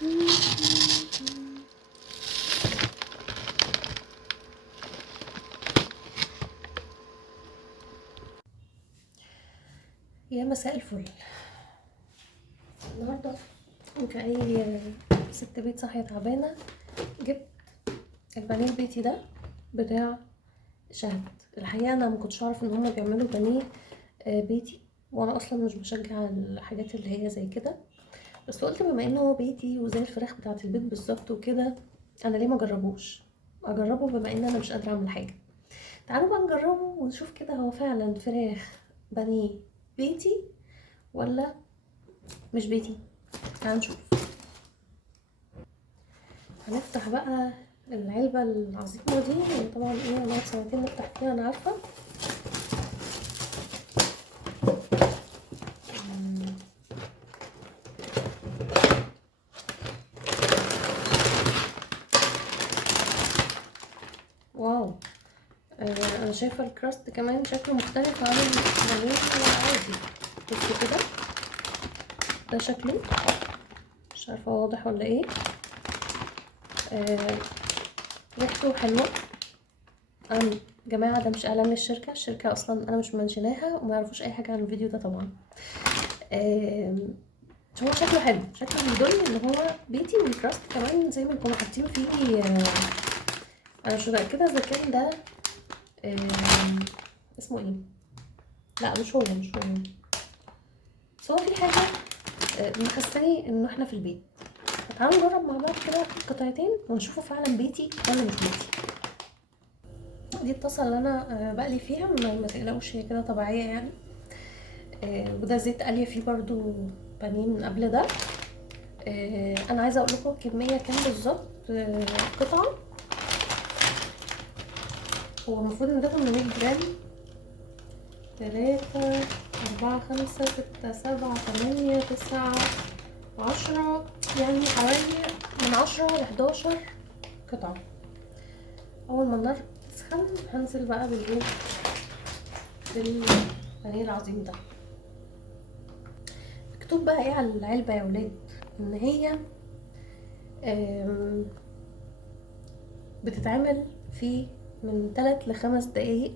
يا مساء الفل. النهارده كأي ست بيت صاحية تعبانة جبت البانيه البيتي ده بتاع شهد. الحقيقة انا مكنتش اعرف ان هما بيعملوا بانيه بيتي، وانا اصلا مش بشجع الحاجات اللي هي زي كده، بس قلت بما انه هو بيتي وزي الفراخ بتاعة البيت بالظبط وكده، انا ليه ما اجربه بما ان انا مش قادرة اعمل حاجة. تعالوا بقى نجربه ونشوف كده هو فعلا فراخ بانيه بيتي ولا مش بيتي. تعالوا نشوف. هنفتح بقى العلبة العظيمة دي، اللي طبعا ايه هنقعد سنتين نفتح فيها انا عارفة. واو. انا شايفة الكراست كمان شكله مختلف عن البانيه العادي. بصوا كده، ده شكله، مش عارفة واضح ولا ايه. ريحته حلوة. جماعة ده مش اعلان الشركة اصلا انا مش منشناها وما يعرفوش اي حاجة عن الفيديو ده طبعا. هو شكله حلو، شكله بيدل ان هو بيتي، والكراست كمان زي ما يكونوا حاطين فيه انا مش متأكدة اذا كان ده اسمه ايه. لا مش هو بس هو في حاجة محساني انه احنا في البيت. تعالوا نجرب مع بعض كده قطعتين ونشوفه فعلا بيتي ولا مش بيتي. دي الطاسة اللي انا بقلي فيها، ما تقلقوش هي كده طبيعية يعني. وده زيت قلي فيه برضو بانيه من قبل ده. انا عايزة اقول لكم كمية كام بالظبط قطعة. هو المفروض ان ده 800 جرام، 3 4 5 6 7 8 9 10، يعني حوالي من 10 ل 11 قطعة. اول ما النار تسخن هنزل بقى بالايه، بالبانيه العظيم ده. مكتوب بقى ايه على العلبة يا ولاد، ان هي بتتعمل في من 3 ل5 دقايق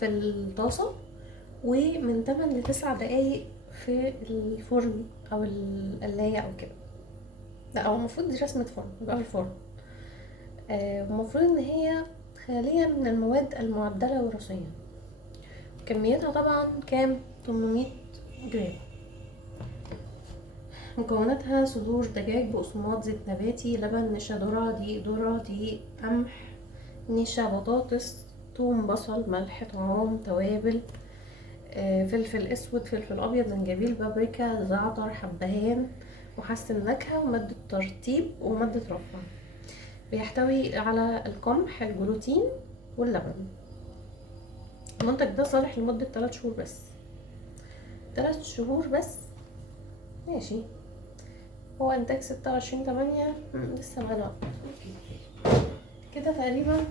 في الطاسة، ومن 8 ل9 دقايق في الفرن او القلاية او كده. لا هو المفروض دي رسمة فرن يبقى في الفرن. المفروض ان هي خالية من المواد المعدلة وراثيا. كميتها طبعا كام؟ 800 جرام. مكوناتها صدور دجاج، بقسماط، زيت نباتي، لبن، نشا ذرة، دقيق قمح، نشا بطاطس، ثوم، بصل، ملح، طعام، توابل، فلفل اسود، فلفل ابيض، زنجبيل، بابريكا، زعتر، حبهان، محسن نكهة، ومادة ترطيب، ومادة رفع. بيحتوي على القمح، الجلوتين، واللبن. المنتج ده صالح لمدة 3 شهور بس. 3 شهور بس، ماشي. هو انتاج 26/8، لسه معانا وقت. كده تقريبا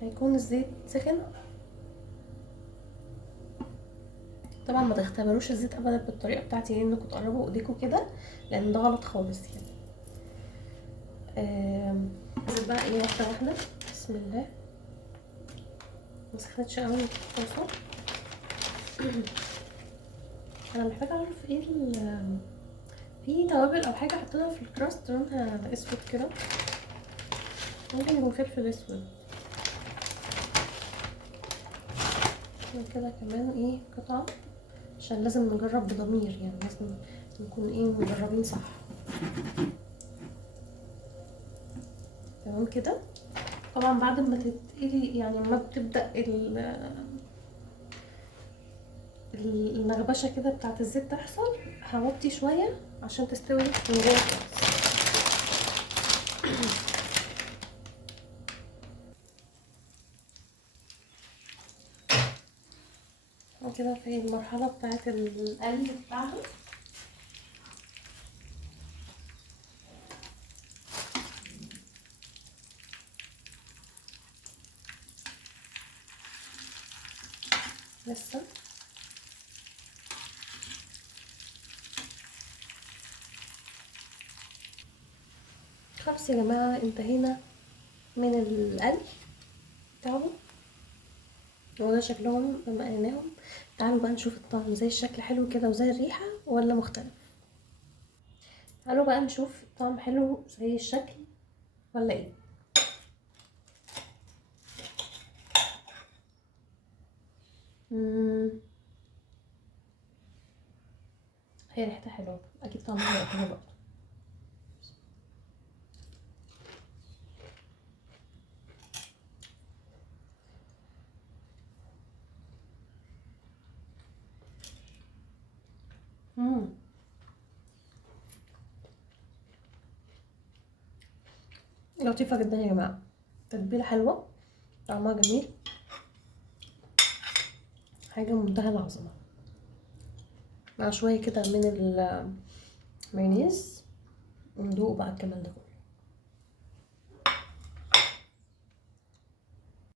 هيكون الزيت سخن. طبعا ما تختبروش الزيت ابدا بالطريقه بتاعتي، انكم تقربوا ايديكم كده، لان ده غلط خالص يعني. نزل بقى ايه واحده واحده. بسم الله. ما سخنتش قوي الطاسه. انا محتاجه اعرف ايه في توابل او حاجه حطيتها في الكراست لونها اسود كده، ممكن يكون فلفل اسود كده كمان. ايه قطعه، عشان لازم نجرب بضمير يعني، لازم نكون ايه مجربين صح. تمام كده. طبعا بعد ما تتقلي يعني ما بتبدأ النغبشة كده بتاعت الزيت تحصل، هوطي شوية عشان تستوي من جوه كويس. وكده في المرحلة بتاعت القلي بتاعها. لسه خلاص يا جماعة، انتهينا من القلي بتاعهم، هو ده شكلهم لما قليناهم. تعالوا بقى نشوف الطعم، زي الشكل حلو كده وزي الريحة ولا مختلف؟ تعالوا بقى نشوف الطعم حلو زي الشكل ولا ايه. هي ريحتها حلوة، اكيد طعمها هيبقى حلو برضه. لطيفة جدا يا جماعة، تتبيلة حلوة، طعمها جميل، حاجة منتهى العظمة، مع شوية كده من المايونيز، ندوق بقى الكلام ده كله.